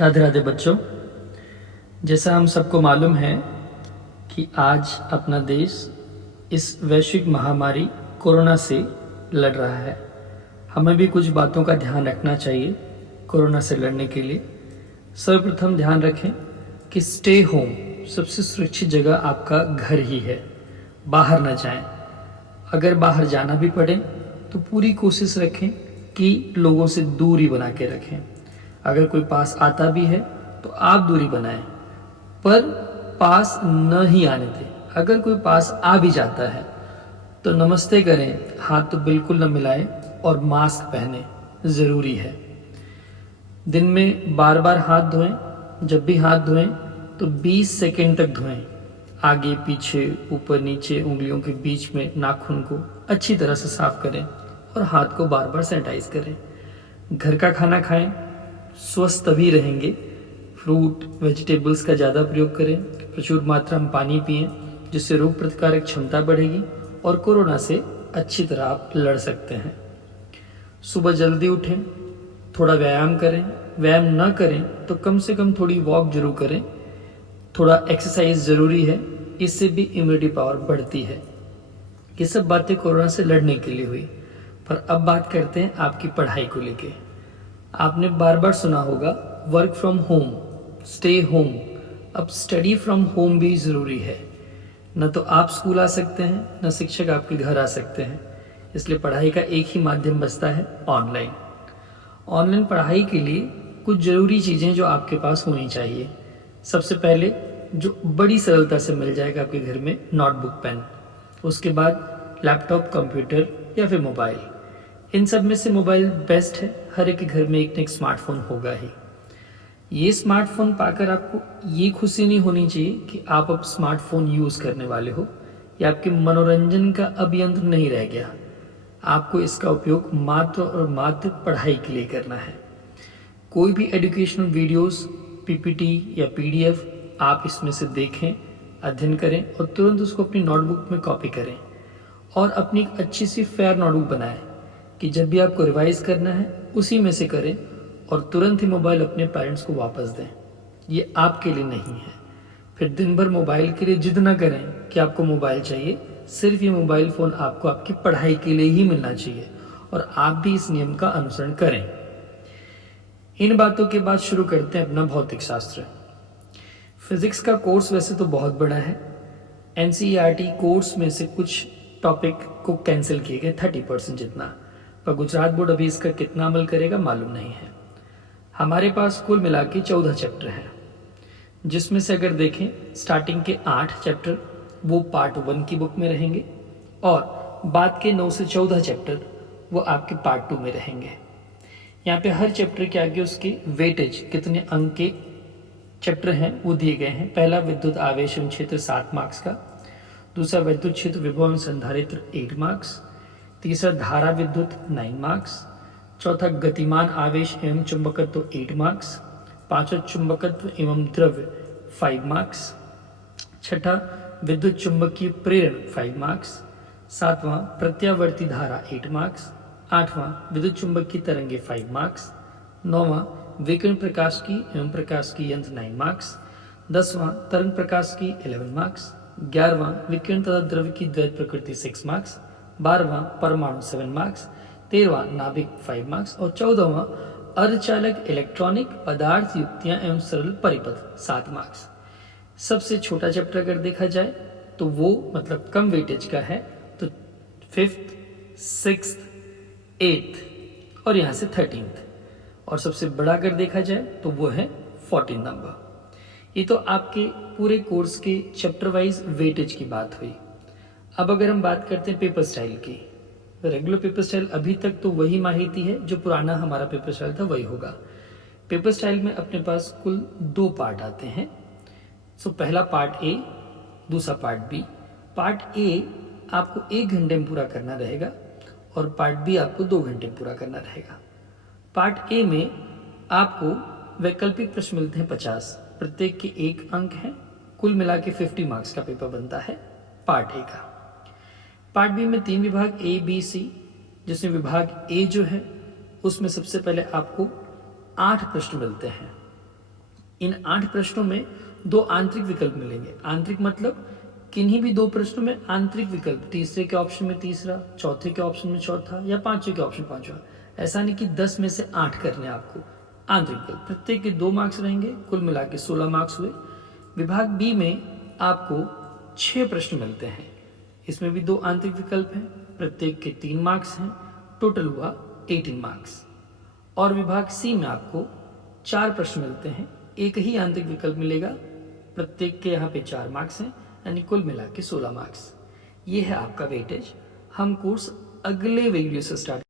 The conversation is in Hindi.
राधे राधे बच्चों। जैसा हम सबको मालूम है कि आज अपना देश इस वैश्विक महामारी कोरोना से लड़ रहा है। हमें भी कुछ बातों का ध्यान रखना चाहिए कोरोना से लड़ने के लिए। सर्वप्रथम ध्यान रखें कि स्टे होम, सबसे सुरक्षित जगह आपका घर ही है। बाहर न जाएं। अगर बाहर जाना भी पड़े तो पूरी कोशिश रखें कि लोगों से दूरी बना के रखें। अगर कोई पास आता भी है तो आप दूरी बनाएं, पर पास न ही आने दें। अगर कोई पास आ भी जाता है तो नमस्ते करें, हाथ तो बिल्कुल न मिलाएं और मास्क पहने, ज़रूरी है। दिन में बार बार हाथ धोएं। जब भी हाथ धोएं तो 20 सेकंड तक धोएं। आगे पीछे ऊपर नीचे उंगलियों के बीच में नाखून को अच्छी तरह से साफ करें और हाथ को बार बार सैनिटाइज करें। घर का खाना खाएं, स्वस्थ तभी रहेंगे। फ्रूट वेजिटेबल्स का ज़्यादा प्रयोग करें। प्रचुर मात्रा में पानी पिएं, जिससे रोग प्रतिकारक क्षमता बढ़ेगी और कोरोना से अच्छी तरह आप लड़ सकते हैं। सुबह जल्दी उठें, थोड़ा व्यायाम करें। व्यायाम न करें तो कम से कम थोड़ी वॉक जरूर करें। थोड़ा एक्सरसाइज ज़रूरी है, इससे भी इम्यूनिटी पावर बढ़ती है। ये सब बातें कोरोना से लड़ने के लिए हुई, पर अब बात करते हैं आपकी पढ़ाई को लेके। आपने बार बार सुना होगा work from home, stay home. अब स्टडी फ्रॉम होम भी ज़रूरी है। न तो आप स्कूल आ सकते हैं, न शिक्षक आपके घर आ सकते हैं। इसलिए पढ़ाई का एक ही माध्यम बचता है, ऑनलाइन। ऑनलाइन पढ़ाई के लिए कुछ ज़रूरी चीज़ें जो आपके पास होनी चाहिए। सबसे पहले जो बड़ी सरलता से मिल जाएगा आपके घर में, नोटबुक पेन। उसके बाद लैपटॉप, कंप्यूटर या फिर मोबाइल। इन सब में से मोबाइल बेस्ट है। हर एक के घर में एक न एक स्मार्टफोन होगा ही। ये स्मार्टफोन पाकर आपको ये खुशी नहीं होनी चाहिए कि आप अब स्मार्टफोन यूज़ करने वाले हो या आपके मनोरंजन का अब यंत्र नहीं रह गया। आपको इसका उपयोग मात्र और मात्र पढ़ाई के लिए करना है। कोई भी एजुकेशनल वीडियोस, पीपीटी या पीडीएफ आप इसमें से देखें, अध्ययन करें और तुरंत उसको अपनी नोटबुक में कॉपी करें और अपनी एक अच्छी सी फेयर नोटबुक बनाएं कि जब भी आपको रिवाइज करना है उसी में से करें और तुरंत ही मोबाइल अपने पेरेंट्स को वापस दें। ये आपके लिए नहीं है। फिर दिन भर मोबाइल के लिए जिद ना करें कि आपको मोबाइल चाहिए। सिर्फ ये मोबाइल फ़ोन आपको आपकी पढ़ाई के लिए ही मिलना चाहिए और आप भी इस नियम का अनुसरण करें। इन बातों के बाद शुरू करते हैं अपना भौतिक शास्त्र। फिजिक्स का कोर्स वैसे तो बहुत बड़ा है। एनसीईआरटी कोर्स में से कुछ टॉपिक को कैंसिल किए गए, 30% जितना, पर गुजरात बोर्ड अभी इसका कितना अमल करेगा मालूम नहीं है। हमारे पास कुल मिला के 14 चैप्टर हैं, जिसमें से अगर देखें स्टार्टिंग के 8 चैप्टर वो पार्ट 1 की बुक में रहेंगे और बाद के 9 से 14 चैप्टर वो आपके पार्ट 2 में रहेंगे। यहाँ पे हर चैप्टर के आगे उसके वेटेज, कितने अंक के चैप्टर हैं वो दिए गए हैं। पहला विद्युत आवेश एवं क्षेत्र 7 मार्क्स का, दूसरा विद्युत क्षेत्र विभव एवं संधारित्र 8 मार्क्स, तीसरा धारा विद्युत 9 मार्क्स, चौथा गतिमान आवेश एवं चुंबकत्व 8 मार्क्स, पांचवा चुंबकत्व एवं द्रव्य 5 मार्क्स, छठा विद्युत चुंबकीय प्रेरण 5 मार्क्स, सातवां प्रत्यावर्ती धारा 8 मार्क्स, आठवां विद्युत चुंबकीय तरंगे 5 मार्क्स, नौवां विकिरण प्रकाश की एवं प्रकाश की यंत्र 9 मार्क्स, 10वां तरंग प्रकाश की 11 मार्क्स, 11वां विकिरण तथा द्रव्य की द्वैत प्रकृति 6 मार्क्स, 12वां परमाणु 7 मार्क्स, 13वां नाभिक 5 मार्क्स और 14वां अर्धचालक इलेक्ट्रॉनिक पदार्थ युक्तियां एवं सरल परिपथ 7 मार्क्स। सबसे छोटा चैप्टर अगर देखा जाए तो वो मतलब कम वेटेज का है तो 5th, 6th, 8th और यहाँ से 13th, और सबसे बड़ा अगर देखा जाए तो वो है 14 नंबर। ये तो आपके पूरे कोर्स के चैप्टर वाइज वेटेज की बात हुई। अब अगर हम बात करते हैं पेपर स्टाइल की, रेगुलर पेपर स्टाइल अभी तक तो वही माहिती है जो पुराना हमारा पेपर स्टाइल था वही होगा। पेपर स्टाइल में अपने पास कुल 2 पार्ट आते हैं। सो पहला पार्ट ए, दूसरा पार्ट बी। पार्ट ए आपको 1 घंटे में पूरा करना रहेगा और पार्ट बी आपको 2 घंटे में पूरा करना रहेगा। पार्ट ए में आपको वैकल्पिक प्रश्न मिलते हैं 50, प्रत्येक के 1 अंक है। कुल मिला के 50 मार्क्स का पेपर बनता है पार्ट ए का। पार्ट बी में 3 विभाग ए बी सी, जिसमें विभाग ए जो है उसमें सबसे पहले आपको 8 प्रश्न मिलते हैं इन 8 प्रश्नों में 2 आंतरिक विकल्प मिलेंगे। आंतरिक मतलब किन्हीं भी 2 प्रश्नों में आंतरिक विकल्प, तीसरे के ऑप्शन में तीसरा, चौथे के ऑप्शन में चौथा या पांचवे के ऑप्शन पांचवा। ऐसा नहीं कि 10 में से 8 करने आपको। आंतरिक विकल्प प्रत्येक के 2 मार्क्स रहेंगे, कुल मिला के 16 मार्क्स हुए। विभाग बी में आपको 6 प्रश्न मिलते हैं, इसमें भी 2 आंतरिक विकल्प हैं, प्रत्येक के 3 मार्क्स हैं, टोटल हुआ 18 मार्क्स। और विभाग सी में आपको 4 प्रश्न मिलते हैं, एक ही आंतरिक विकल्प मिलेगा, प्रत्येक के यहाँ पे 4 मार्क्स हैं, यानी कुल मिला के 16 मार्क्स। ये है आपका वेटेज। हम कोर्स अगले वीडियो से स्टार्ट